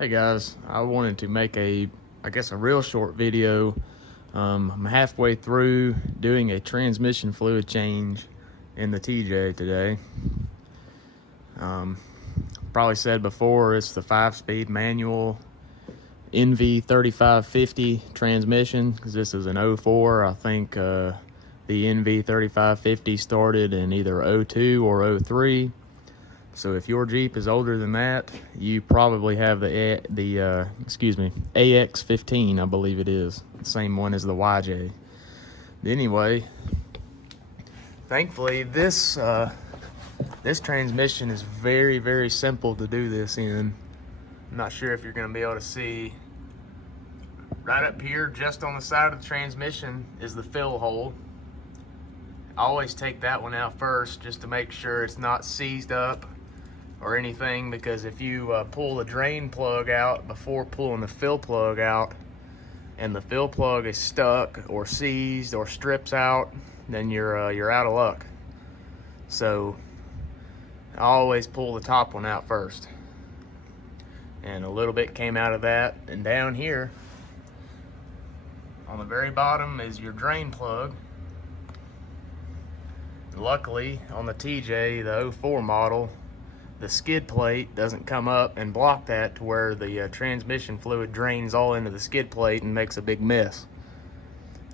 Hey guys, I wanted to make I guess a real short video. I'm halfway through doing a transmission fluid change in the TJ today. Probably said before, it's the 5-speed manual NV3550 transmission, because this is an 04. I think the NV3550 started in either 02 or 03. So if your Jeep is older than that, you probably have the AX15, I believe it is. The same one as the YJ. Anyway, thankfully this transmission is very, very simple to do this in. I'm not sure if you're going to be able to see. Right up here, just on the side of the transmission, is the fill hole. I always take that one out first just to make sure it's not seized up or anything, because if you pull the drain plug out before pulling the fill plug out, and the fill plug is stuck or seized or strips out, then you're out of luck. So I always pull the top one out first, and a little bit came out of that. And down here on the very bottom is your drain plug. Luckily on the TJ, the 04 model, the skid plate doesn't come up and block that to where the transmission fluid drains all into the skid plate and makes a big mess.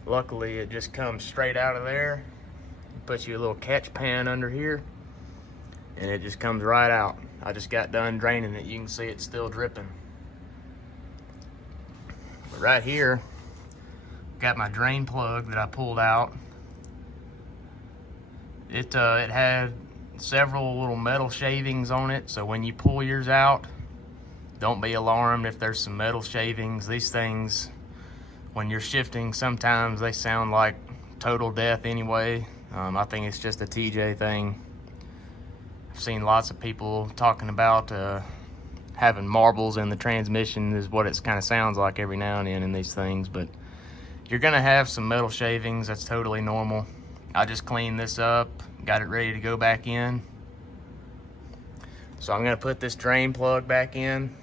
Luckily, it just comes straight out of there. Puts you a little catch pan under here, and it just comes right out. I just got done draining it. You can see it's still dripping. But right here, got my drain plug that I pulled out. It had several little metal shavings on it, so when you pull yours out, don't be alarmed if there's some metal shavings. These things, when you're shifting, sometimes they sound like total death anyway. I think it's just a TJ thing. I've seen lots of people talking about having marbles in the transmission is what it kind of sounds like every now and then in these things, but you're gonna have some metal shavings. That's totally normal. I just cleaned this up, got it ready to go back in. So I'm gonna put this drain plug back in,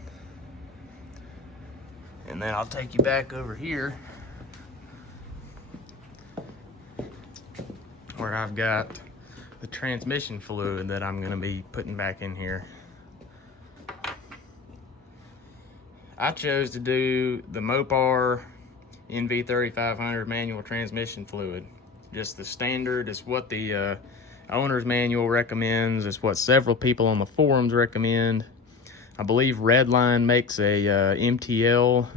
and then I'll take you back over here where I've got the transmission fluid that I'm gonna be putting back in here. I chose to do the Mopar NV3500 manual transmission fluid. Just the standard. It's what the owner's manual recommends. It's what several people on the forums recommend. I believe Redline makes a MTL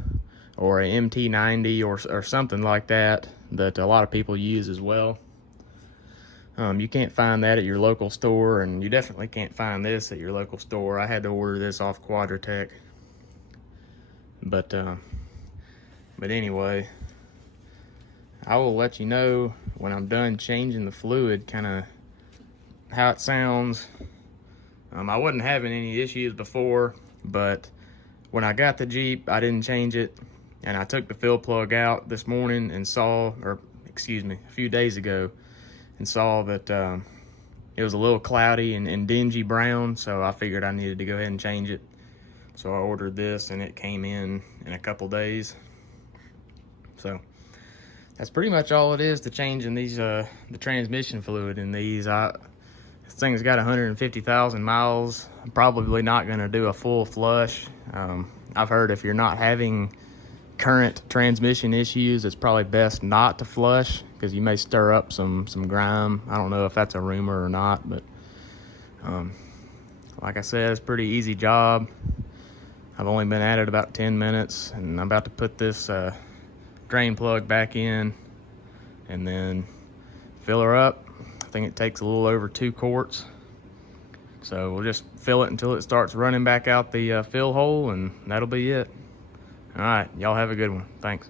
or a MT90 or something like that a lot of people use as well. You can't find that at your local store, and you definitely can't find this at your local store. I had to order this off Quadratech. But anyway, I will let you know when I'm done changing the fluid, kind of how it sounds. I wasn't having any issues before, but when I got the Jeep, I didn't change it, and I took the fill plug out this morning and saw, or excuse me, a few days ago, and saw that it was a little cloudy and dingy brown, so I figured I needed to go ahead and change it. So I ordered this, and it came in a couple days. So that's pretty much all it is to changing these the transmission fluid in these. This thing's got 150,000 miles. I'm probably not going to do a full flush. I've heard if you're not having current transmission issues, it's probably best not to flush, because you may stir up some grime. I don't know if that's a rumor or not, but like I said, it's a pretty easy job. I've only been at it about 10 minutes, and I'm about to put this drain plug back in and then fill her up. I think it takes a little over 2 quarts. So we'll just fill it until it starts running back out the fill hole, and that'll be it. All right, y'all have a good one. Thanks.